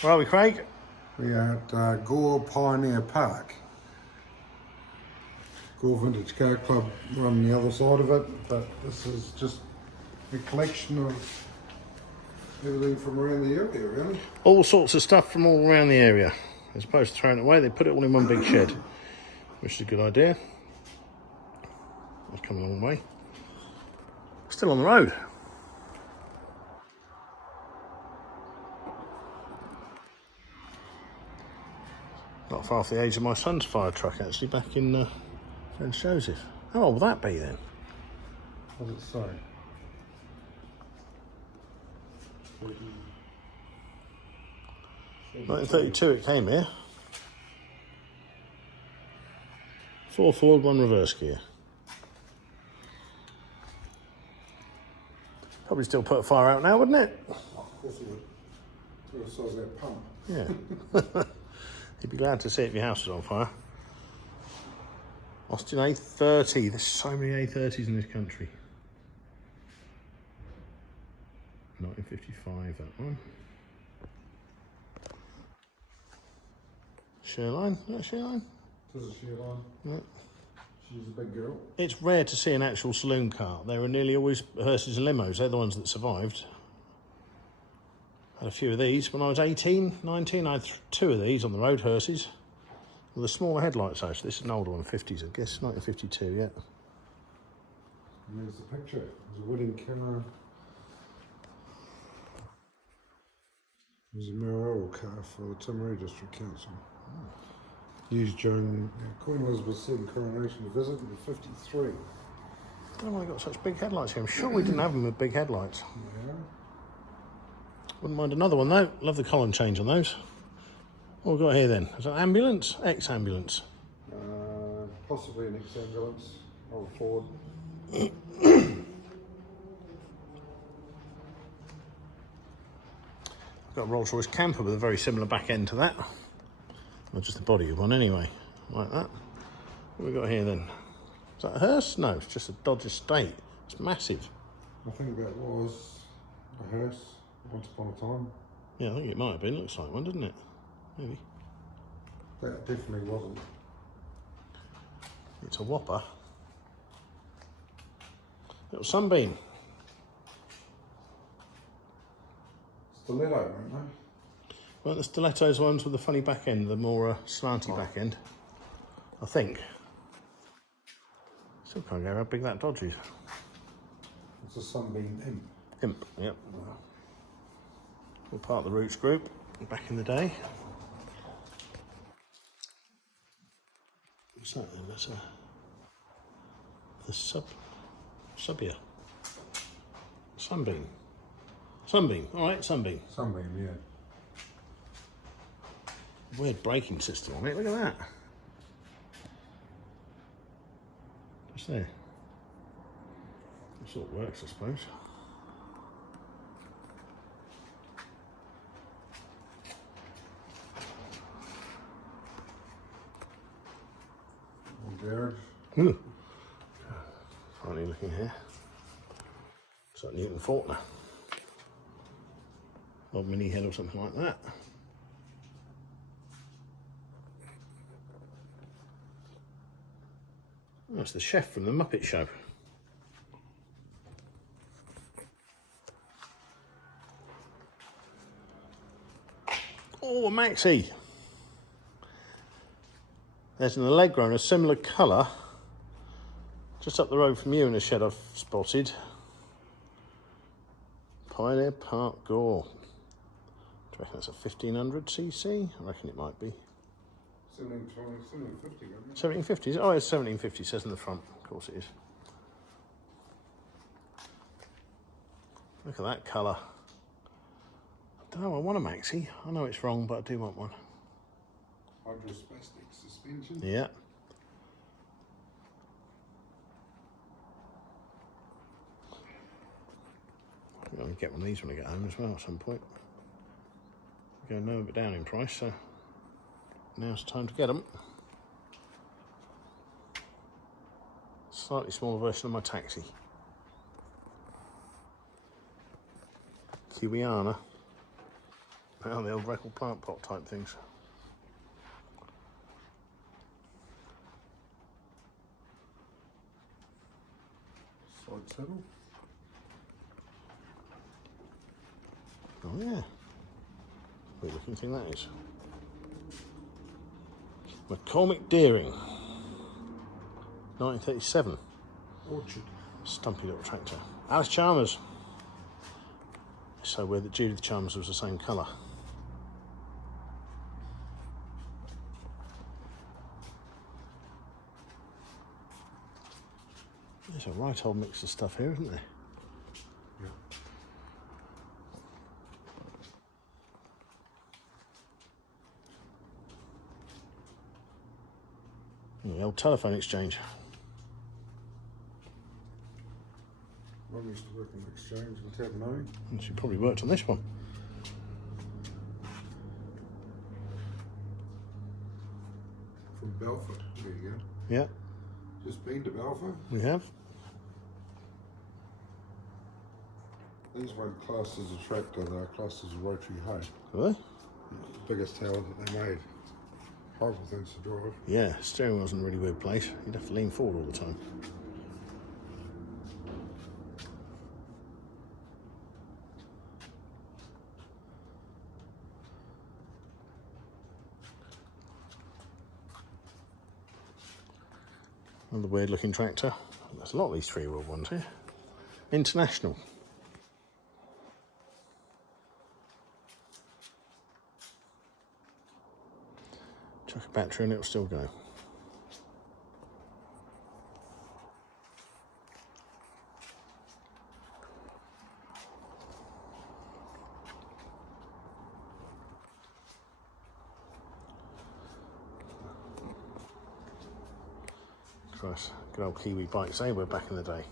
Where are we, Craig? We are at Gore Pioneer Park. Gore Vintage Car Club run the other side of it, but this is just a collection of everything from around the area, really. All sorts of stuff from all around the area. As opposed to throwing it away, they put it all in one big shed, which is a good idea. That's come a long way. Still on the road. Not far off the age of my son's fire truck, actually, back in Prince Joseph. How old will that be then? What does it say? 1932 it came here. 4 forward, 1 reverse gear. Probably still put a fire out now, wouldn't it? Oh, of course it would. Look at the size of that pump. Yeah. You'd be glad to see it if your house was on fire. Austin A30. There's so many A30s in this country. 1955, that one. Shearline, is that Shearline? This is a shear line. Yeah. She's a big girl. It's rare to see an actual saloon car. There are nearly always hearses and limos. They're the ones that survived. Had a few of these. When I was 18, 19, I had 2 of these on the road, hearses. With the smaller headlights, actually. This is an older one, 50s, I guess. 1952, yeah. And there's the picture. There's a wedding car. There's a mayoral car for the Timaru District Council. Used during Queen Elizabeth's second coronation visit in '53. I don't know why they got such big headlights here. I'm sure we didn't have them with big headlights. Yeah. Wouldn't mind another one though. Love the column change on those. What have we got here then? Is that an ambulance? Ex-ambulance. Possibly an ex-ambulance or a Ford. Got a Rolls Royce camper with a very similar back end to that. Or just the body of one anyway, like that. What have we got here then? Is that a hearse? No, it's just a Dodge Estate. It's massive. I think that was a hearse once upon a time. Yeah, I think it might have been. Looks like one, doesn't it? Maybe. That definitely wasn't. It's a whopper. Little Sunbeam. Stiletto, weren't they? Well, the stilettos ones with the funny back end, the more slanty back end, I think. Still can't go how big that Dodge is. It's a Sunbeam Imp. Imp, yep. All part of the Roots group back in the day. What's that then? That's the Subia. Sunbeam. Sunbeam, alright, Sunbeam. Sunbeam, yeah. Weird braking system on it, look at that. Just there. That sort of works, I suppose. Garage. Funny looking here. It's like Newton Faulkner. Or Mini Hill or something like that. That's the chef from the Muppet Show. Oh, a Maxi. There's an Allegra in a similar colour, just up the road from you in a shed I've spotted. Pioneer Park Gore. Do you reckon that's a 1500cc? I reckon it might be. 1750, wasn't it? 1750s? Oh, it's 1750, says in the front. Of course it is. Look at that colour. I don't know, I want a Maxi. I know it's wrong, but I do want one. Hydrospastic suspension. Yeah. I'm going to get one of these when I get home as well at some point. We're going a bit down in price, so now's the time to get them. Slightly smaller version of my taxi. Cubiana. Oh, the old record plant pot type things. Side saddle. Oh yeah. Weird looking thing that is. McCormick Deering. 1937. Orchard. Stumpy little tractor. Alice Chalmers. It's so weird that Judith Chalmers was the same colour. There's a right old mix of stuff here, isn't there? Yeah. The old telephone exchange. I used to work in the exchange in Tabernacle. And she probably worked on this one. From Belfort. There you go. Yeah, Just been to Belfort. we have. These weren't classed as a tractor, they were classed as a rotary hoe. Really? The biggest tower that they made. Horrible things to drive. Yeah, steering wheel's in a really weird place. You'd have to lean forward all the time. Another weird looking tractor. There's a lot of these three-wheel ones here. International. Chuck a battery and it'll still go. Christ, good old Kiwi bikes, they were back in the day.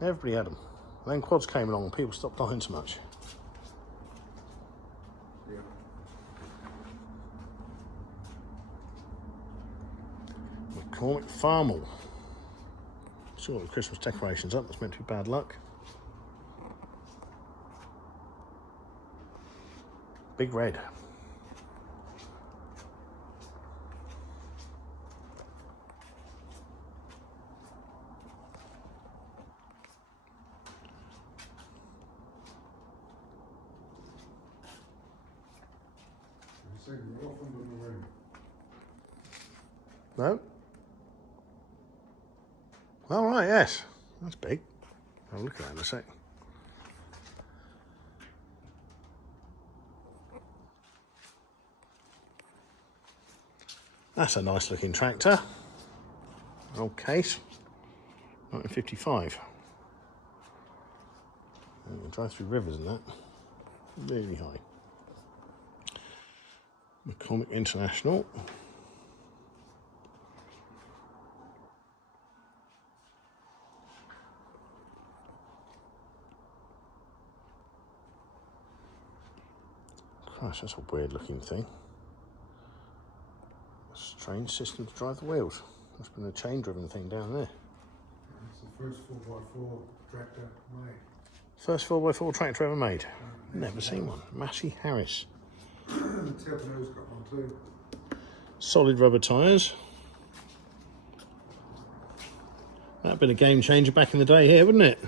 Everybody had them. And then quads came along and people stopped buying so much. Yeah. McCormick Farmall. Saw the Christmas decorations up, that's meant to be bad luck. Big Red. Have you seen the elephant in the room? No? All right, yes. That's big. I'll look at that in a sec. That's a nice looking tractor. Old case. 1955. We'll drive through rivers and that. Really high. McCormick International. Christ, that's a weird looking thing. Strange system to drive the wheels. Must have been a chain driven thing down there. It's the first 4x4 tractor made. First 4x4 tractor ever made. Never seen one. Massey Harris. Taberna's got one too. Solid rubber tyres. That'd have been a game changer back in the day here, wouldn't it?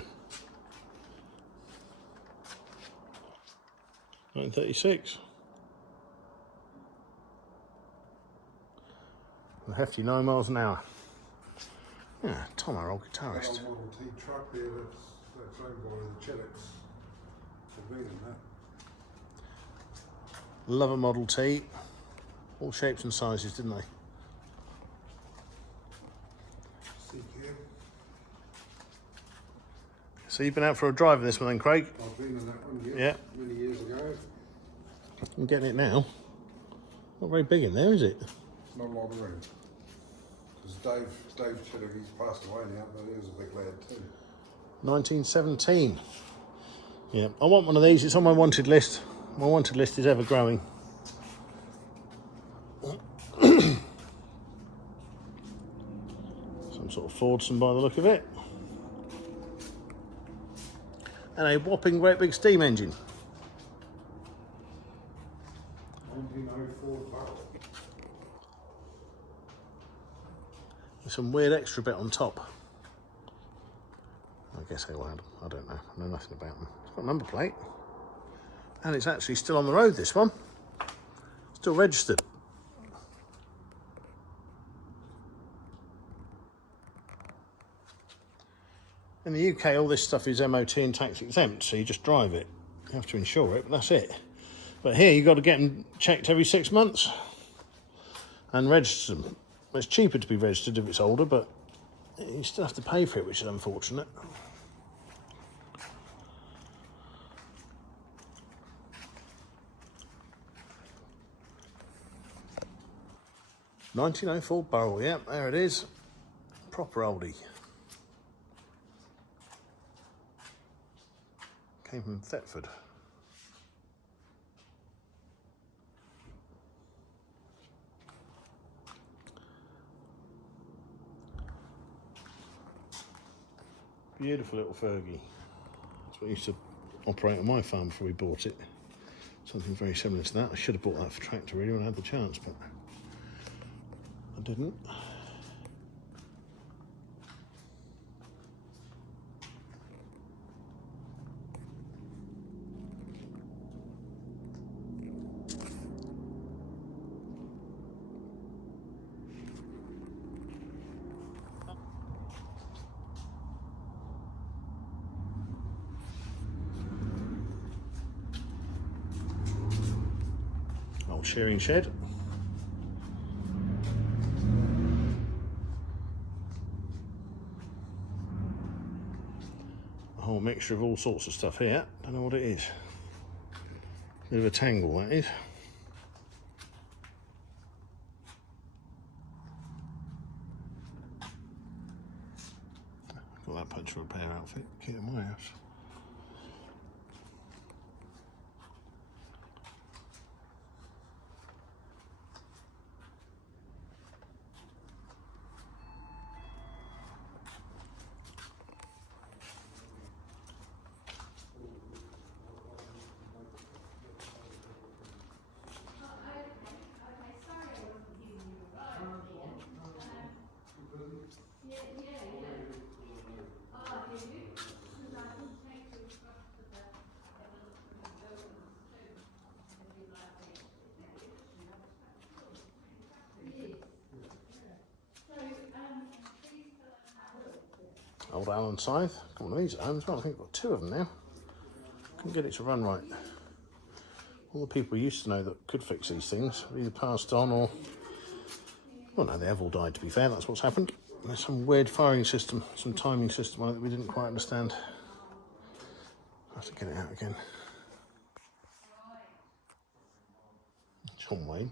1936. A hefty 9 miles an hour. Yeah, Tom, our old That guitarist. old Model T truck there, that's owned by the Chillocks. Have been in that. Love a Model T. All shapes and sizes, didn't they? CQ. So you've been out for a drive in this one then, Craig? I've been in that one, Yeah. many years ago. I'm getting it now. Not very big in there, is it? Not a lot of room. Because Dave Chittick, he's passed away now, but he was a big lad too. 1917. Yeah, I want one of these. It's on my wanted list. My wanted list is ever growing. Some sort of Fordson by the look of it. And a whopping great big steam engine. 1904 barrel. There's some weird extra bit on top. I guess they will add them. I don't know. I know nothing about them. It's got a number plate. And it's actually still on the road, this one. Still registered. In the UK, all this stuff is MOT and tax exempt, so you just drive it. You have to insure it, but that's it. But here, you've got to get them checked every 6 months and register them. It's cheaper to be registered if it's older, but you still have to pay for it, which is unfortunate. "1904 barrel, yep, there it is. Proper oldie. Came from Thetford. Beautiful little Fergie. That's what used to operate on my farm before we bought it. Something very similar to that. I should have bought that for tractor really when I had the chance, but I didn't. Old shearing shed. A whole mixture of all sorts of stuff here. Don't know what it is. Bit of a tangle, that is. Got that puncture repair outfit. Kit in my house. Old Allen scythe. Got one of these at home as well. I think I've got 2 of them now. Couldn't get it to run right. All the people we used to know that could fix these things either passed on or... Well, no, they have all died, to be fair. That's what's happened. There's some weird firing system, some timing system on it that we didn't quite understand. I'll have to get it out again. John Wayne.